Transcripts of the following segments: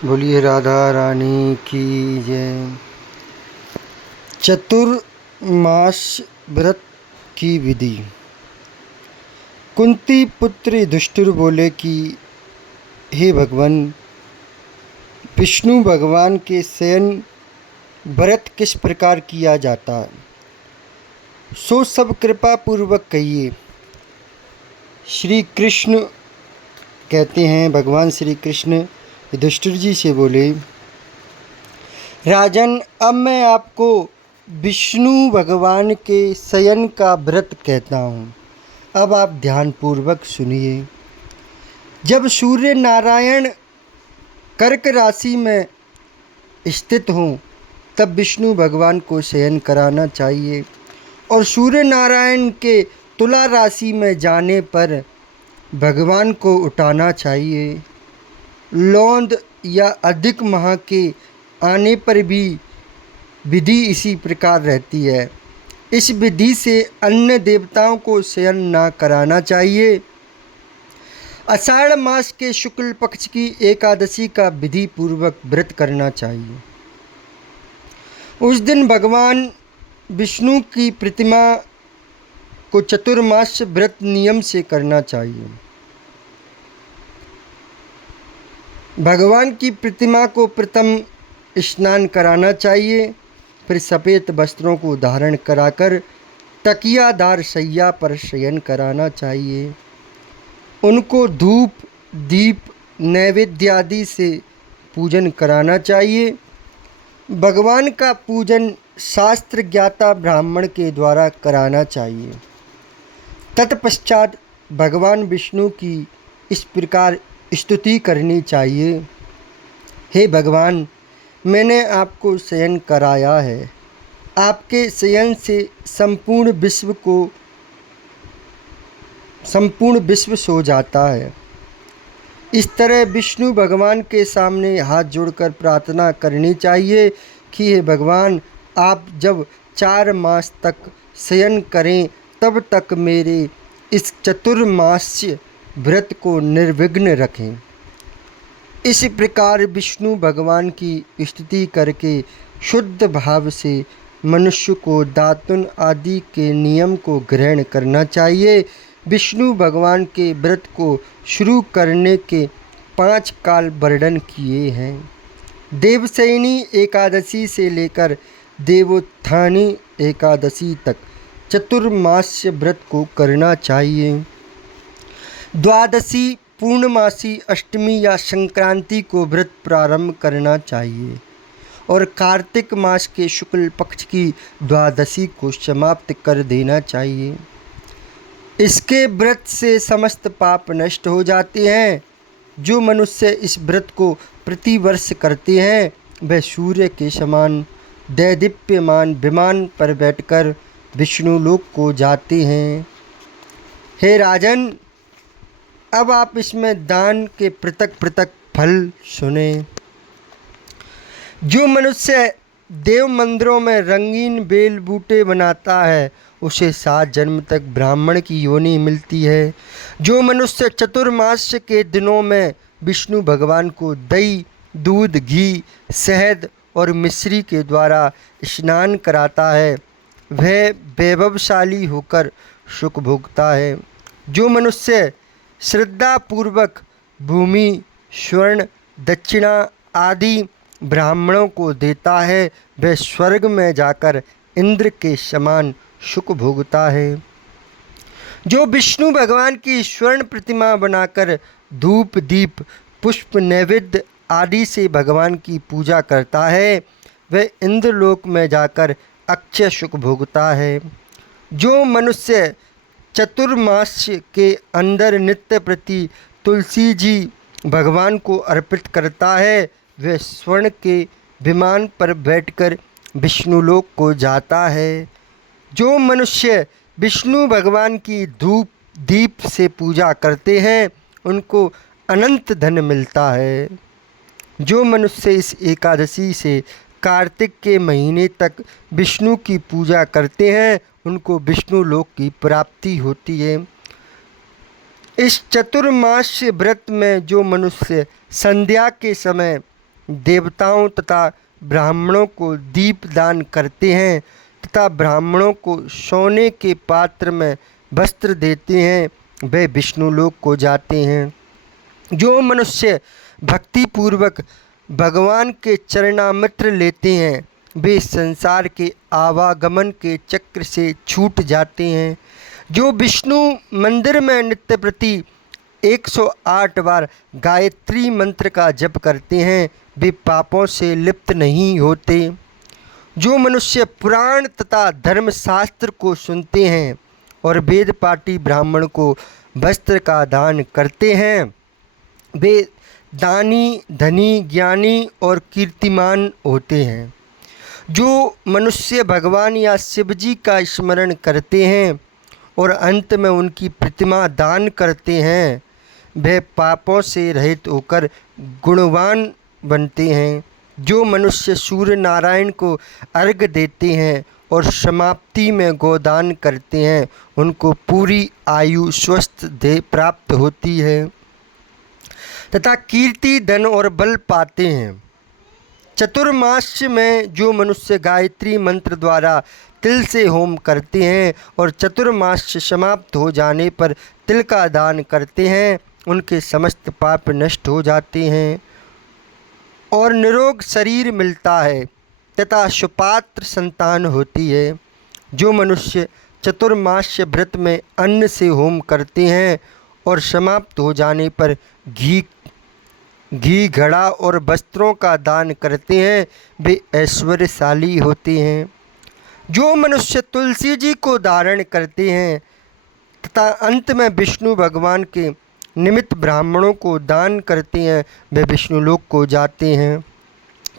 बोलिए राधा रानी की जय। चतुर्मास व्रत की विधि। कुंती पुत्र युधिष्ठिर बोले कि हे भगवान, विष्णु भगवान के शयन व्रत किस प्रकार किया जाता है, सो सब कृपा पूर्वक कहिए। श्री कृष्ण कहते हैं, भगवान श्री कृष्ण युधिष्ठिर जी से बोले, राजन, अब मैं आपको विष्णु भगवान के शयन का व्रत कहता हूँ। अब आप ध्यानपूर्वक सुनिए। जब सूर्य नारायण कर्क राशि में स्थित हों तब विष्णु भगवान को शयन कराना चाहिए और सूर्य नारायण के तुला राशि में जाने पर भगवान को उठाना चाहिए। लौंद या अधिक माह के आने पर भी विधि इसी प्रकार रहती है। इस विधि से अन्य देवताओं को शयन ना कराना चाहिए। आषाढ़ मास के शुक्ल पक्ष की एकादशी का विधि पूर्वक व्रत करना चाहिए। उस दिन भगवान विष्णु की प्रतिमा को चतुर्मास व्रत नियम से करना चाहिए। भगवान की प्रतिमा को प्रथम स्नान कराना चाहिए, फिर सफ़ेद वस्त्रों को धारण कराकर तकियादार शैया पर शयन कराना चाहिए। उनको धूप दीप नैवेद्य आदि से पूजन कराना चाहिए। भगवान का पूजन शास्त्र ज्ञाता ब्राह्मण के द्वारा कराना चाहिए। तत्पश्चात भगवान विष्णु की इस प्रकार स्तुति करनी चाहिए, हे भगवान, मैंने आपको शयन कराया है। आपके शयन से संपूर्ण विश्व सो जाता है। इस तरह विष्णु भगवान के सामने हाथ जोड़कर प्रार्थना करनी चाहिए कि हे भगवान, आप जब 4 मास तक शयन करें तब तक मेरे इस चतुर्मास्य व्रत को निर्विघ्न रखें। इस प्रकार विष्णु भगवान की स्तुति करके शुद्ध भाव से मनुष्य को दातुन आदि के नियम को ग्रहण करना चाहिए। विष्णु भगवान के व्रत को शुरू करने के 5 काल वर्णन किए हैं। देवशयनी एकादशी से लेकर देवोत्थानी एकादशी तक चतुर्मास्य व्रत को करना चाहिए। द्वादशी, पूर्णमासी, अष्टमी या संक्रांति को व्रत प्रारंभ करना चाहिए और कार्तिक मास के शुक्ल पक्ष की द्वादशी को समाप्त कर देना चाहिए। इसके व्रत से समस्त पाप नष्ट हो जाते हैं। जो मनुष्य इस व्रत को प्रतिवर्ष करते हैं वह सूर्य के समान दैदीप्यमान विमान पर बैठकर विष्णु लोक को जाते हैं। हे राजन, अब आप इसमें दान के पृथक पृथक फल सुने। जो मनुष्य देव मंदिरों में रंगीन बेल बूटे बनाता है उसे 7 जन्म तक ब्राह्मण की योनि मिलती है। जो मनुष्य चतुर्मास के दिनों में विष्णु भगवान को दही, दूध, घी, शहद और मिश्री के द्वारा स्नान कराता है वह वैभवशाली होकर सुख भोगता है। जो मनुष्य श्रद्धापूर्वक भूमि, स्वर्ण, दक्षिणा आदि ब्राह्मणों को देता है वह स्वर्ग में जाकर इंद्र के समान सुख भोगता है। जो विष्णु भगवान की स्वर्ण प्रतिमा बनाकर धूप दीप पुष्प नैवेद्य आदि से भगवान की पूजा करता है वह इंद्रलोक में जाकर अक्षय सुख भोगता है। जो मनुष्य चतुर्मास्य के अंदर नित्य प्रति तुलसी जी भगवान को अर्पित करता है वह स्वर्ण के विमान पर बैठकर विष्णुलोक को जाता है। जो मनुष्य विष्णु भगवान की धूप दीप से पूजा करते हैं उनको अनंत धन मिलता है। जो मनुष्य इस एकादशी से कार्तिक के महीने तक विष्णु की पूजा करते हैं उनको विष्णु लोक की प्राप्ति होती है। इस चतुर्मास्य व्रत में जो मनुष्य संध्या के समय देवताओं तथा ब्राह्मणों को दीप दान करते हैं तथा ब्राह्मणों को सोने के पात्र में वस्त्र देते हैं वे विष्णु लोक को जाते हैं। जो मनुष्य भक्तिपूर्वक भगवान के चरणामृत लेते हैं वे संसार के आवागमन के चक्र से छूट जाते हैं। जो विष्णु मंदिर में नित्य प्रति 108 बार गायत्री मंत्र का जप करते हैं वे पापों से लिप्त नहीं होते। जो मनुष्य पुराण तथा धर्मशास्त्र को सुनते हैं और वेद पाठी ब्राह्मण को वस्त्र का दान करते हैं वे दानी, धनी, ज्ञानी और कीर्तिमान होते हैं। जो मनुष्य भगवान या शिव जी का स्मरण करते हैं और अंत में उनकी प्रतिमा दान करते हैं वे पापों से रहित होकर गुणवान बनते हैं। जो मनुष्य सूर्य नारायण को अर्घ्य देते हैं और समाप्ति में गोदान करते हैं उनको पूरी आयु स्वस्थ देह प्राप्त होती है तथा कीर्ति, धन और बल पाते हैं। चतुर्मास्य में जो मनुष्य गायत्री मंत्र द्वारा तिल से होम करते हैं और चतुर्मास्य समाप्त हो जाने पर तिल का दान करते हैं उनके समस्त पाप नष्ट हो जाते हैं और निरोग शरीर मिलता है तथा सुपात्र संतान होती है। जो मनुष्य चतुर्मास्य व्रत में अन्न से होम करते हैं और समाप्त हो जाने पर घी, घड़ा और वस्त्रों का दान करते हैं वे ऐश्वर्यशाली होते हैं। जो मनुष्य तुलसी जी को धारण करते हैं तथा अंत में विष्णु भगवान के निमित्त ब्राह्मणों को दान करते हैं वे विष्णु लोक को जाते हैं।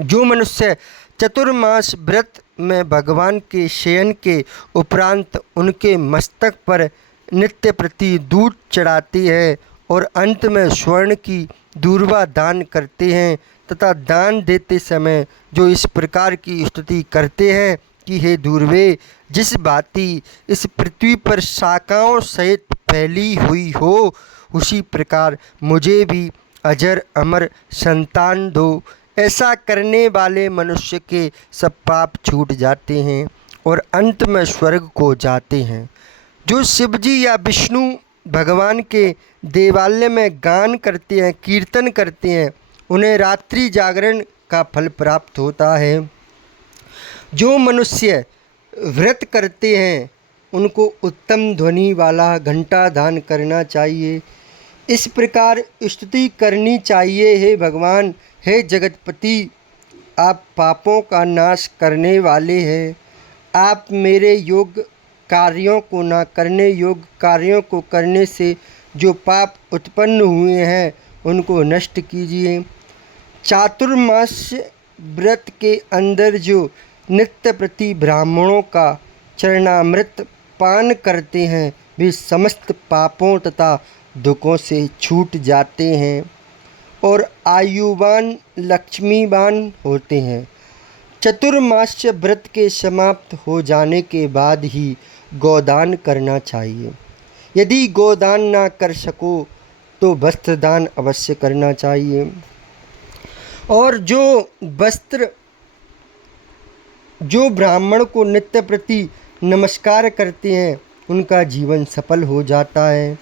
जो मनुष्य चतुर्मास व्रत में भगवान के शयन के उपरांत उनके मस्तक पर नित्य प्रति दूध चढ़ाते हैं और अंत में स्वर्ण की दूर्वा दान करते हैं तथा दान देते समय जो इस प्रकार की स्तुति करते हैं कि हे दूर्वे, जिस भांति इस पृथ्वी पर शाखाओं सहित फैली हुई हो उसी प्रकार मुझे भी अजर अमर संतान दो। ऐसा करने वाले मनुष्य के सब पाप छूट जाते हैं और अंत में स्वर्ग को जाते हैं। जो शिव जी या विष्णु भगवान के देवालय में गान करते हैं, कीर्तन करते हैं उन्हें रात्रि जागरण का फल प्राप्त होता है। जो मनुष्य व्रत करते हैं उनको उत्तम ध्वनि वाला घंटा दान करना चाहिए। इस प्रकार स्तुति करनी चाहिए, हे भगवान, हे जगतपति, आप पापों का नाश करने वाले हैं। आप मेरे योग्य कार्यों को न करने योग्य कार्यों को करने से जो पाप उत्पन्न हुए हैं उनको नष्ट कीजिए। चातुर्मास्य व्रत के अंदर जो नित्य प्रति ब्राह्मणों का चरणामृत पान करते हैं वे समस्त पापों तथा दुखों से छूट जाते हैं और आयुवान लक्ष्मीवान होते हैं। चतुर्मास्य व्रत के समाप्त हो जाने के बाद ही गोदान करना चाहिए। यदि गोदान ना कर सको तो वस्त्रदान अवश्य करना चाहिए। और जो वस्त्र जो ब्राह्मण को नित्य प्रति नमस्कार करते हैं उनका जीवन सफल हो जाता है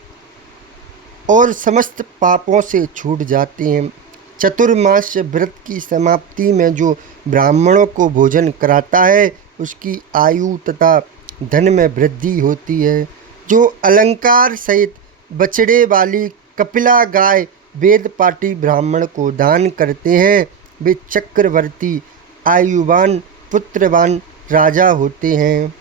और समस्त पापों से छूट जाते हैं। चतुर्मास्य व्रत की समाप्ति में जो ब्राह्मणों को भोजन कराता है उसकी आयु तथा धन में वृद्धि होती है। जो अलंकार सहित बछड़े वाली कपिला गाय वेद पाठी ब्राह्मण को दान करते हैं वे चक्रवर्ती आयुवान पुत्रवान राजा होते हैं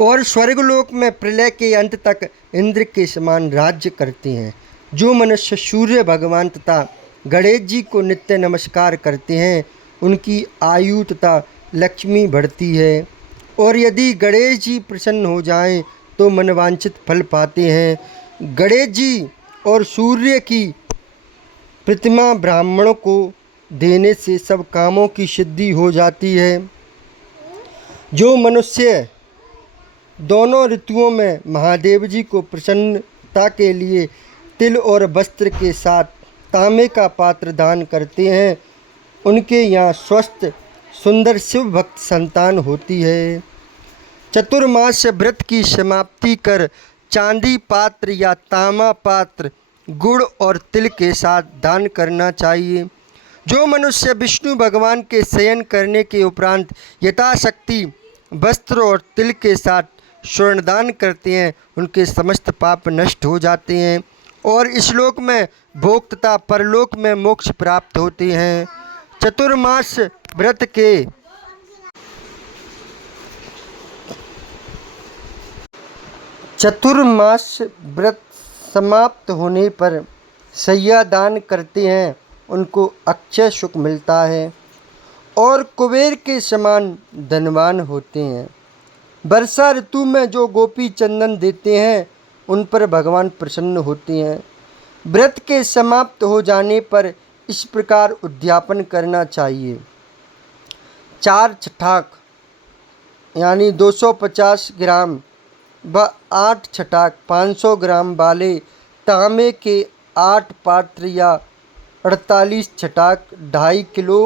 और स्वर्गलोक में प्रलय के अंत तक इंद्र के समान राज्य करते हैं। जो मनुष्य सूर्य भगवान तथा गणेश जी को नित्य नमस्कार करते हैं उनकी आयु तथा लक्ष्मी बढ़ती है और यदि गणेश जी प्रसन्न हो जाएं तो मनवांछित फल पाते हैं। गणेश जी और सूर्य की प्रतिमा ब्राह्मणों को देने से सब कामों की सिद्धि हो जाती है। जो मनुष्य दोनों ऋतुओं में महादेव जी को प्रसन्नता के लिए तिल और वस्त्र के साथ तांबे का पात्र दान करते हैं उनके यहाँ स्वस्थ सुंदर शिव भक्त संतान होती है। चतुर्मास व्रत की समाप्ति कर चांदी पात्र या तांबा पात्र गुड़ और तिल के साथ दान करना चाहिए। जो मनुष्य विष्णु भगवान के शयन करने के उपरांत यथाशक्ति वस्त्र और तिल के साथ स्वर्णदान करते हैं, उनके समस्त पाप नष्ट हो जाते हैं और इस लोक में भोग तथा परलोक में मोक्ष प्राप्त होते हैं। चतुर्मास व्रत के चतुर्मास व्रत समाप्त होने पर शय्या दान करते हैं, उनको अक्षय सुख मिलता है और कुबेर के समान धनवान होते हैं। वर्षा ऋतु में जो गोपी चंदन देते हैं, उन पर भगवान प्रसन्न होते हैं। व्रत के समाप्त हो जाने पर इस प्रकार उद्यापन करना चाहिए। 4 छटाक यानी 250 ग्राम व 8 छटाक 500 ग्राम वाले तांबे के 8 पात्र या 48 छटाक 2.5 किलो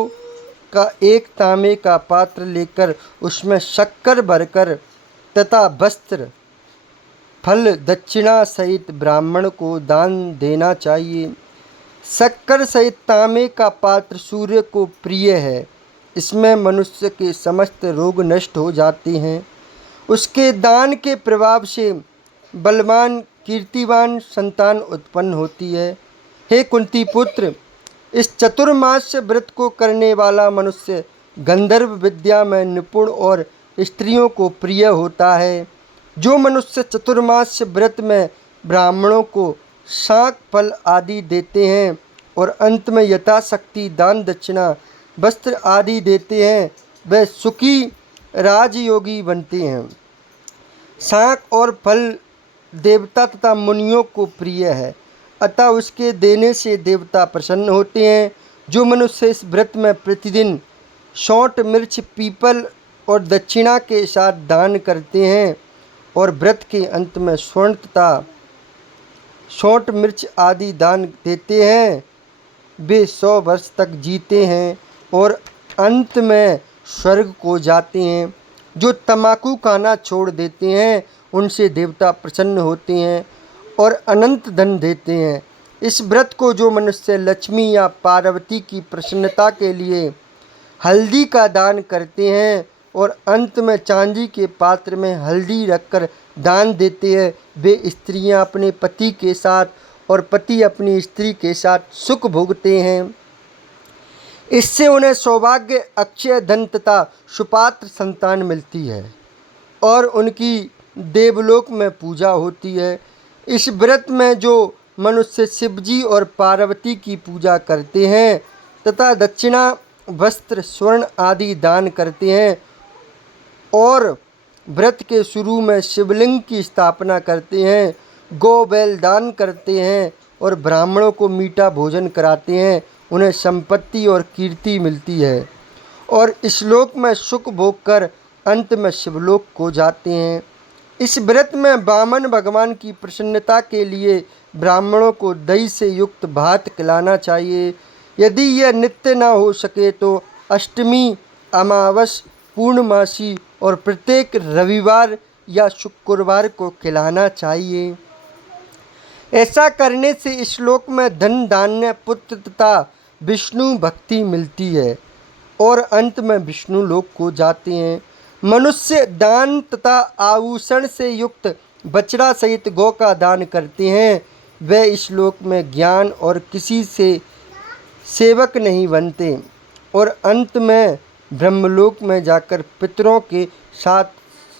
का एक तांबे का पात्र लेकर उसमें शक्कर भरकर तथा वस्त्र फल दक्षिणा सहित ब्राह्मण को दान देना चाहिए। शक्कर सहित तांबे का पात्र सूर्य को प्रिय है, इसमें मनुष्य के समस्त रोग नष्ट हो जाते हैं। उसके दान के प्रभाव से बलवान कीर्तिवान संतान उत्पन्न होती है। हे कुंती पुत्र, इस चतुर्मास व्रत को करने वाला मनुष्य गंधर्व विद्या में निपुण और स्त्रियों को प्रिय होता है। जो मनुष्य चतुर्मास व्रत में ब्राह्मणों को शाक फल आदि देते हैं और अंत में यथाशक्ति दान दक्षिणा वस्त्र आदि देते हैं, वे सुखी राजयोगी बनते हैं। शाक और फल देवता तथा मुनियों को प्रिय है, अतः उसके देने से देवता प्रसन्न होते हैं। जो मनुष्य इस व्रत में प्रतिदिन सौंठ मिर्च पीपल और दक्षिणा के साथ दान करते हैं और व्रत के अंत में स्वर्ण तथा सौंठ मिर्च आदि दान देते हैं, वे 100 वर्ष तक जीते हैं और अंत में स्वर्ग को जाते हैं। जो तम्बाकू खाना छोड़ देते हैं, उनसे देवता प्रसन्न होते हैं और अनंत धन देते हैं। इस व्रत को जो मनुष्य लक्ष्मी या पार्वती की प्रसन्नता के लिए हल्दी का दान करते हैं और अंत में चांदी के पात्र में हल्दी रखकर दान देते हैं, वे स्त्रियां अपने पति के साथ और पति अपनी स्त्री के साथ सुख भोगते हैं। इससे उन्हें सौभाग्य अक्षय धन तथा सुपात्र संतान मिलती है और उनकी देवलोक में पूजा होती है। इस व्रत में जो मनुष्य शिवजी और पार्वती की पूजा करते हैं तथा दक्षिणा वस्त्र स्वर्ण आदि दान करते हैं और व्रत के शुरू में शिवलिंग की स्थापना करते हैं, गौ बैल दान करते हैं और ब्राह्मणों को मीठा भोजन कराते हैं, उन्हें संपत्ति और कीर्ति मिलती है और इस लोक में सुख भोग कर अंत में शिवलोक को जाते हैं। इस व्रत में वामन भगवान की प्रसन्नता के लिए ब्राह्मणों को दही से युक्त भात खिलाना चाहिए। यदि यह नित्य न हो सके तो अष्टमी, अमावस, पूर्णमासी और प्रत्येक रविवार या शुक्रवार को खिलाना चाहिए। ऐसा करने से इस श्लोक में धन धान्य पुत्र तथा विष्णु भक्ति मिलती है और अंत में विष्णु लोक को जाते हैं। मनुष्य दान तथा आभूषण से युक्त बछड़ा सहित गौ का दान करते हैं, वे इस श्लोक में ज्ञान और किसी से सेवक नहीं बनते और अंत में ब्रह्मलोक में जाकर पितरों के साथ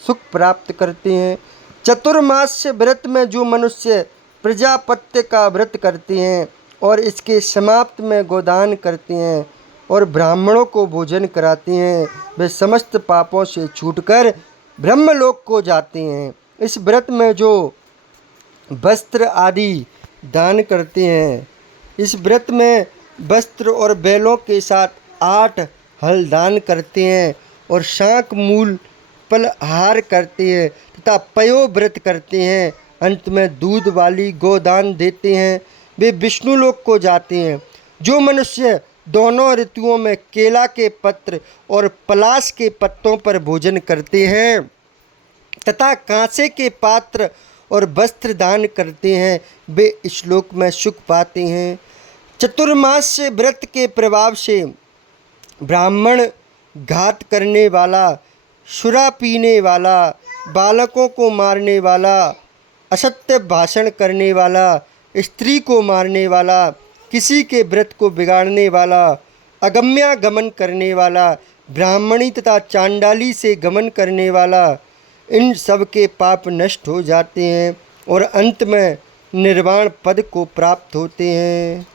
सुख प्राप्त करते हैं। चतुर्मास व्रत में जो मनुष्य प्रजापत्य का व्रत करते हैं और इसके समाप्त में गोदान करते हैं और ब्राह्मणों को भोजन कराते हैं, वे समस्त पापों से छूटकर ब्रह्मलोक को जाते हैं। इस व्रत में जो वस्त्र आदि दान करते हैं, इस व्रत में वस्त्र और बैलों के साथ 8 हल दान करते हैं और शांख मूल फलहार करते हैं तथा पयो व्रत करते हैं, अंत में दूध वाली गोदान देते हैं, वे विष्णु लोक को जाते हैं। जो मनुष्य दोनों ऋतुओं में केला के पत्र और पलाश के पत्तों पर भोजन करते हैं तथा कांसे के पात्र और वस्त्र दान करते हैं, वे इस श्लोक में सुख पाते हैं। चतुर्मास्य व्रत के प्रभाव से ब्राह्मण घात करने वाला, शुरा पीने वाला, बालकों को मारने वाला, असत्य भाषण करने वाला, स्त्री को मारने वाला, किसी के व्रत को बिगाड़ने वाला, अगम्या गमन करने वाला, ब्राह्मणी तथा चांडाली से गमन करने वाला, इन सब के पाप नष्ट हो जाते हैं और अंत में निर्वाण पद को प्राप्त होते हैं।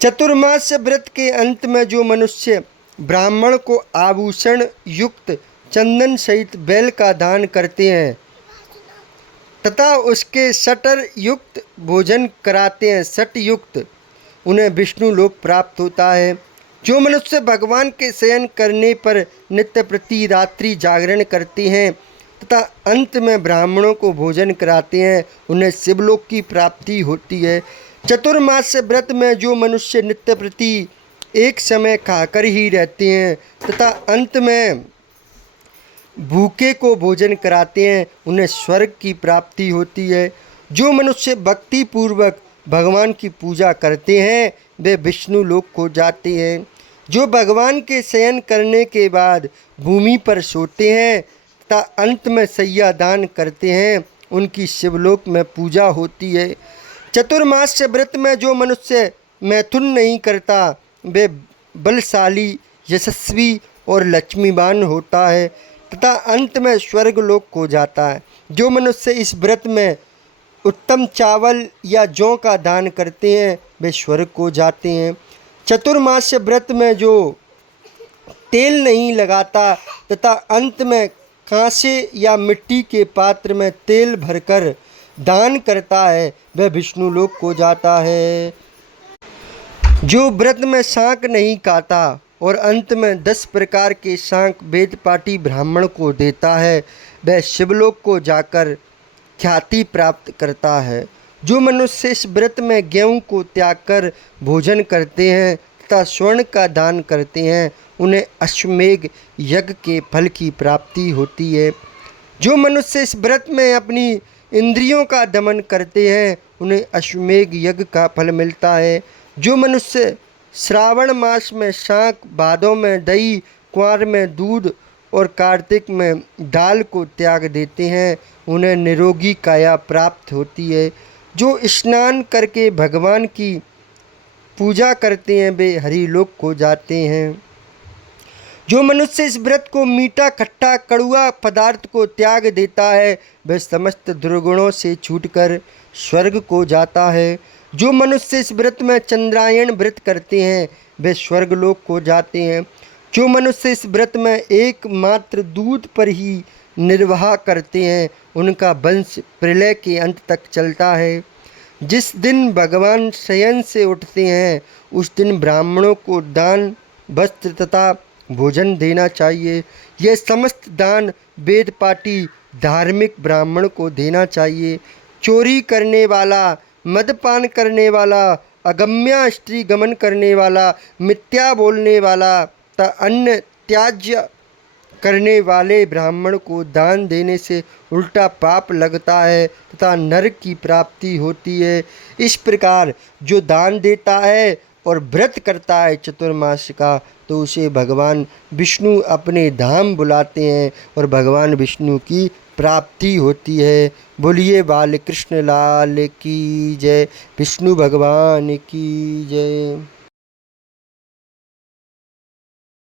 चतुर्मास्य व्रत के अंत में जो मनुष्य ब्राह्मण को आभूषण युक्त चंदन सहित बैल का दान करते हैं तथा उसके सटर युक्त भोजन कराते हैं, सट युक्त, उन्हें विष्णु लोक प्राप्त होता है। जो मनुष्य भगवान के शयन करने पर नित्य प्रति रात्रि जागरण करते हैं तथा अंत में ब्राह्मणों को भोजन कराते हैं, उन्हें शिवलोक की प्राप्ति होती है। चतुर्मास्य व्रत में जो मनुष्य नित्य प्रति एक समय खाकर ही रहते हैं तथा अंत में भूखे को भोजन कराते हैं, उन्हें स्वर्ग की प्राप्ति होती है। जो मनुष्य भक्ति पूर्वक भगवान की पूजा करते हैं वे विष्णु लोक को जाते हैं। जो भगवान के शयन करने के बाद भूमि पर सोते हैं तथा अंत में शय्या दान करते हैं, उनकी शिवलोक में पूजा होती है। चतुर्मास्य व्रत में जो मनुष्य मैथुन नहीं करता वे बलशाली, यशस्वी और लक्ष्मीवान होता है तथा अंत में स्वर्ग लोक को जाता है। जो मनुष्य इस व्रत में उत्तम चावल या जौ का दान करते हैं वे स्वर्ग को जाते हैं। चतुर्मास्य व्रत में जो तेल नहीं लगाता तथा अंत में कांसे या मिट्टी के पात्र में तेल भरकर दान करता है वह विष्णु लोक को जाता है। जो व्रत में शांक नहीं खाता और अंत में 10 प्रकार के शांक वेदपाठी ब्राह्मण को देता है वह शिवलोक को जाकर ख्याति प्राप्त करता है। जो मनुष्य इस व्रत में गेहूं को त्याग कर भोजन करते हैं तथा स्वर्ण का दान करते हैं, उन्हें अश्वमेघ यज्ञ के फल की प्राप्ति होती है। जो मनुष्य इस व्रत में अपनी इंद्रियों का दमन करते हैं उन्हें अश्वमेघ यज्ञ का फल मिलता है। जो मनुष्य श्रावण मास में शांक, भादों में दही, कुंवार में दूध और कार्तिक में दाल को त्याग देते हैं उन्हें निरोगी काया प्राप्त होती है। जो स्नान करके भगवान की पूजा करते हैं वे हरिलोक को जाते हैं। जो मनुष्य इस व्रत को मीठा, खट्टा, कड़ुआ पदार्थ को त्याग देता है वह समस्त दुर्गुणों से छूटकर स्वर्ग को जाता है। जो मनुष्य इस व्रत में चंद्रायण व्रत करते हैं वे स्वर्गलोक को जाते हैं। जो मनुष्य इस व्रत में एकमात्र दूध पर ही निर्वाह करते हैं उनका वंश प्रलय के अंत तक चलता है। जिस दिन भगवान शयन से उठते हैं उस दिन ब्राह्मणों को दान, वस्त्र तथा भोजन देना चाहिए। यह समस्त दान वेदपाठी धार्मिक ब्राह्मण को देना चाहिए। चोरी करने वाला, मदपान करने वाला, अगम्या स्त्री गमन करने वाला, मिथ्या बोलने वाला तथा अन्य त्याज्य करने वाले ब्राह्मण को दान देने से उल्टा पाप लगता है तथा नरक की प्राप्ति होती है। इस प्रकार जो दान देता है और व्रत करता है चतुर्मास का तो उसे भगवान विष्णु अपने धाम बुलाते हैं और भगवान विष्णु की प्राप्ति होती है। बोलिए बाल कृष्ण लाल की जय, विष्णु भगवान की जय।